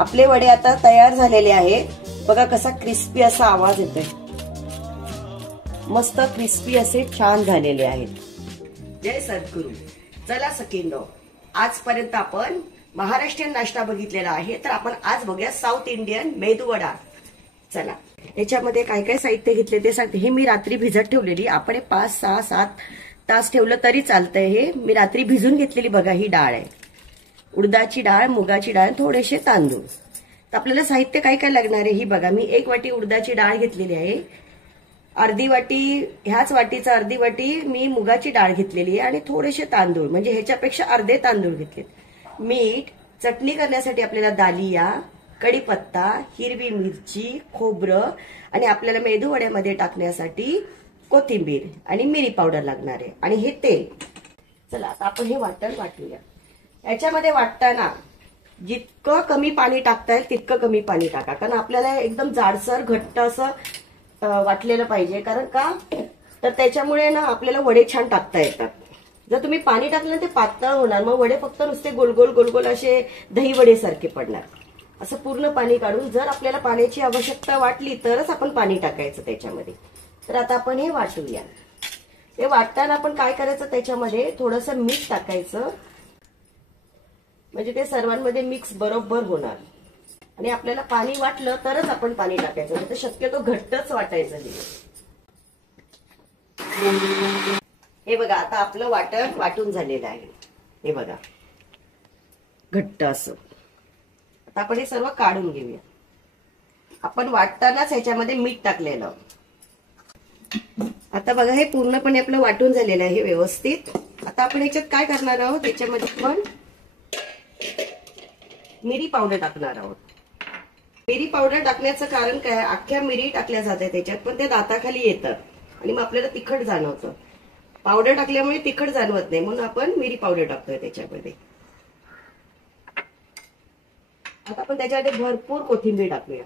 आपले वडे आता तयार झालेले आहेत. बघा कसा क्रिस्पी असा आवाज येतोय. मस्त क्रिस्पी असे छान झालेले आहेत. जय सद्गुरू. चला सखींनो, आजपर्यंत आपण महाराष्ट्रीयन नाश्ता बघितलेला आहे, तर आपण आज बघूया साऊथ इंडियन मेदूवडा. चला, याच्यामध्ये काय काय साहित्य घेतले ते सांगते. हे मी रात्री भिजत ठेवलेली. आपण 5, 6, 7 तास ठेवलं तरी चालतंय. हे मी रात्री भिजून घेतलेली. बघा ही डाळ आहे, उडदाची डाळ, मुगाची डाळ, थोडेसे तांदूळ. तर आपल्याला साहित्य काय काय लागणार आहे ही बघा. मी 1 वाटी उडदाची डाळ घेतलेली आहे. अर्धी वाटी, ह्याच वाटीचा अर्धी वाटी मी मुगाची डाळ घेतलेली आहे आणि थोडेसे तांदूळ, म्हणजे ह्याच्यापेक्षा अर्धे तांदूळ घेतले. मीठ, चटणी करण्यासाठी आपल्याला दालिया, कढीपत्ता, हिरवी मिरची, खोबरं आणि आपल्याला मेदूवड्यामध्ये टाकण्यासाठी कोथिंबीर आणि मिरी पावडर लागणार आहे आणि हे तेल. चला आता आपण हे वाटण वाटूया. याच्यामध्ये वाटताना जितकं कमी पाणी टाकता येईल तितकं कमी पाणी टाका, कारण आपल्याला एकदम जाडसर घट्ट असं वाटलेलं पाहिजे. कारण का, तर त्याच्यामुळे ना आपल्याला वडे छान टाकता येतात. जर तुम्ही पाणी टाकलं ते पातळ होणार, मग वडे फक्त नुसते गोलगोल गोलगोल असे दही वडे सारखे पडणार. असं पूर्ण पाणी काढून जर आपल्याला पाण्याची आवश्यकता वाटली तरच आपण पाणी टाकायचं त्याच्यामध्ये. तर आता आपण हे वाटूया. हे वाटताना आपण काय करायचं, त्याच्यामध्ये थोडंसं मीठ टाकायचं, म्हणजे ते सर्वांमध्ये मिक्स बरोबर होणार. आणि आपल्याला पाणी वाटलं तरच आपण पाणी टाकायचं, नाही तर शक्यतो घट्टच वाटायचं. हे बघा आता आपलं वाटण वाटून झालेलं आहे. हे बघा घट्ट असं. आता आपण हे सर्व काढून घेऊया. आपण वाटतानाच ह्याच्यामध्ये मीठ टाकलेलं. आता बघा हे पूर्णपणे आपलं वाटून झालेलं आहे व्यवस्थित. आता आपण ह्याच्यात काय करणार आहोत, त्याच्यामध्ये आपण मिरी पावडर टाकणार आहोत. मिरी पावडर टाकण्याचं कारण काय, अख्ख्या मिरी टाकल्या जाते त्याच्यात, पण त्या दाताखाली येतात आणि मग आपल्याला तिखट जाणवतं. पावडर टाकल्यामुळे तिखट जाणवत नाही, म्हणून आपण मिरी पावडर टाकतोय त्याच्यामध्ये. आता आपण त्याच्यामध्ये भरपूर कोथिंबीर टाकूया.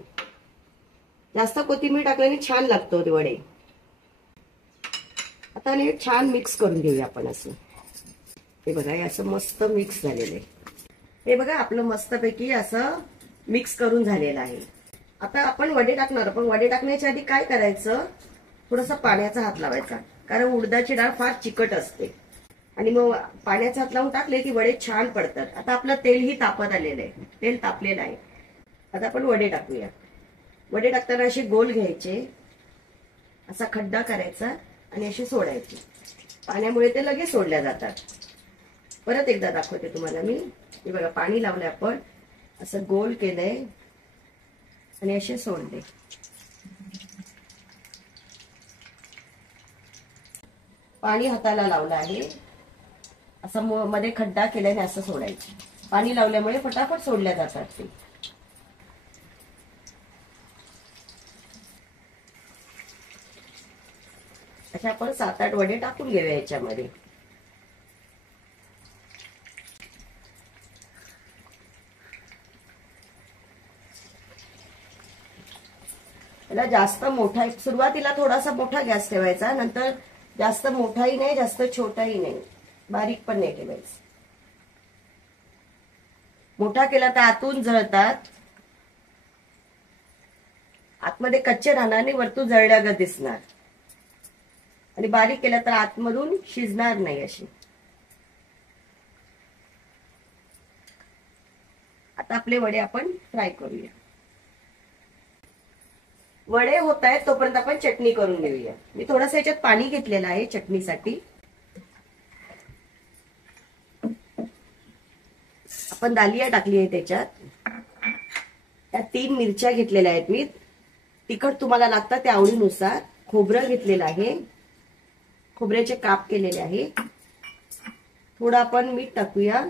जास्त कोथिंबीर टाकल्याने छान लागतो ते वडे. आता हे छान मिक्स करून घेऊया आपण असं. हे बघा हे असं मस्त मिक्स झालेलं आहे. हे बघा आपलं मस्तपैकी असं मिक्स करून झालेलं आहे. आता आपण वडे टाकणार, पण वडे टाकण्याच्या आधी काय करायचं, थोडासा पाण्याचा हात लावायचा, कारण उडदाची डाळ फार चिकट असते आणि मग पाण्याचा हात लावून टाकले की वडे छान पडतात. आता आपलं तेलही तापत आलेलं आहे, तेल तापलेलं आहे. आता आपण वडे टाकूया. वडे टाकताना असे गोल घ्यायचे, असा खड्डा करायचा आणि असे सोडायचे. पाण्यामुळे ते लगेच सोडल्या जातात. परत एकदा दाखवते तुम्हाला मी. हे बघा पाणी लावलंय आपण, असं गोल केलंय आणि असे सोडले. पाणी हाताला लावलं आहे, असं मध्ये खड्डा केल्याने असं सोडायचं. पाणी लावल्यामुळे फटाफट सोडल्या जातात ते. अशा आपण 7-8 वडे टाकून घेऊया याच्यामध्ये. त्याला जास्त मोठा, सुरुवातीला थोडासा मोठा गॅस ठेवायचा, नंतर जास्त मोठाही नाही जास्त छोटाही नाही, बारीक पण नाही ठेवायचं. मोठा केला तर आतून जळतात, आतमध्ये कच्चे राहणार आणि वरतून जळल्यागत दिसणार. आणि बारीक केला तर आतमधून शिजणार नाही अशी. आता आपले वडे आपण फ्राय करूया. वडे होत आहेत तोपर्यंत आपण चटणी करून घेऊया. मी थोडंसं याच्यात पाणी घेतलेलं आहे चटणीसाठी. आपण दालिया टाकली आहे त्याच्यात. त्या 3 मिरच्या घेतलेल्या आहेत मी. तिखट तुम्हाला लागतं त्या आवडीनुसार. खोबरं घेतलेलं आहे, खोबऱ्याचे काप केलेले आहे. थोडं आपण मीठ टाकूया.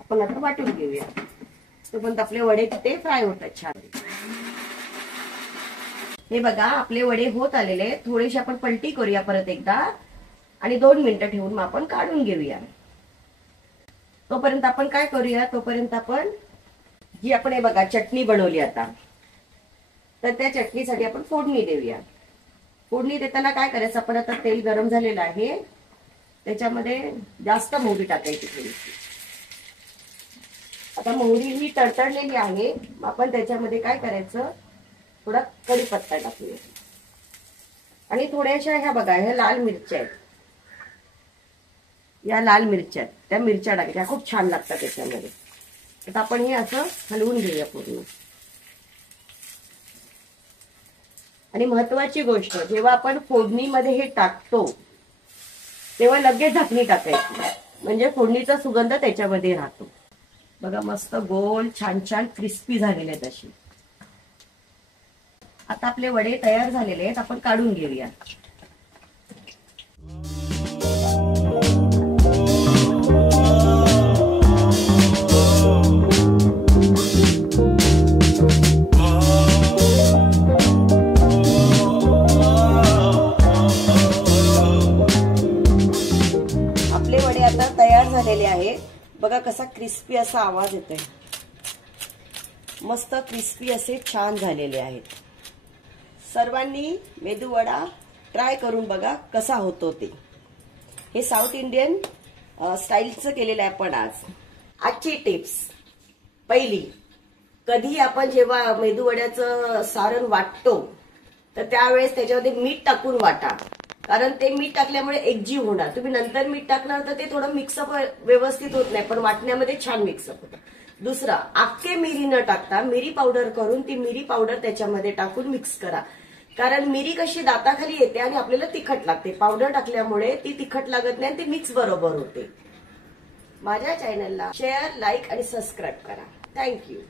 आपण आता वाटून घेऊया. तोपर्यंत आपले वडे तिथे फ्राय होतात छान. हे बघा आपले वडे होत आलेले. थोडेसे आपण पलटी करूया परत एकदा आणि 2 मिनिटं ठेवून मग आपण काढून घेऊया. तोपर्यंत आपण काय करूया, तोपर्यंत आपण जी आपण हे बघा चटणी बनवली आता, तर त्या चटणीसाठी आपण फोडणी देऊया. फोडणी देताना काय करायचं, आपण आता तेल गरम झालेलं आहे, त्याच्यामध्ये जास्त मोहरी टाकायची थोडीशी. आता मोहरी ही तडतडलेली आहे, आपण त्याच्यामध्ये काय करायचं, थोडा कढीपत्ता टाकूया आणि थोड्याशा ह्या बघा ह्या लाल मिरच्या आहेत, या लाल मिरच्या त्या मिरच्या टाकायच्या, खूप छान लागतात त्याच्यामध्ये. आता आपण हे असं हलवून घेऊया पूर्ण. आणि महत्वाची गोष्ट, जेव्हा आपण फोडणीमध्ये हे टाकतो तेव्हा लगेच झाकणी टाकायची, म्हणजे फोडणीचा सुगंध त्याच्यामध्ये राहतो. बघा मस्त गोल छान छान क्रिस्पी झालेले आहेत अशी. आता आपले वडे तयार झालेले आहेत, आपण काढून घेऊया. आपले वडे आता तयार झालेले आहेत. बघा कसा क्रिस्पी असा आवाज येतोय, मस्त क्रिस्पी असे छान झालेले आहेत. सर्वांनी मेदूवडा ट्राय करून बघा कसा होतो ते. हे साऊथ इंडियन स्टाईलचं केलेलं आहे आपण आज. आजची टिप्स, पहिली, कधी आपण जेव्हा मेदूवड्याचं सारण वाटतो तर त्यावेळेस त्याच्यामध्ये मीठ टाकून वाटा, कारण ते मीठ टाकल्यामुळे एकजीव होणार. तुम्ही नंतर मीठ टाकणार तर ते थोडं मिक्सअप व्यवस्थित होत नाही, पण वाटण्यामध्ये छान मिक्सअप होतं. दुसरा, अख्खे मिरी न टाकता मिरी पावडर करून ती मिरी पावडर त्याच्यामध्ये टाकून मिक्स करा, कारण मिरी कशी दाताखाली येते आणि आपल्याला तिखट लागते. पावडर टाकल्यामुळे ती तिखट लागत नाही आणि ती मिक्स बरोबर होते. माझ्या चॅनलला शेअर, लाईक आणि सबस्क्राईब करा. थँक्यू.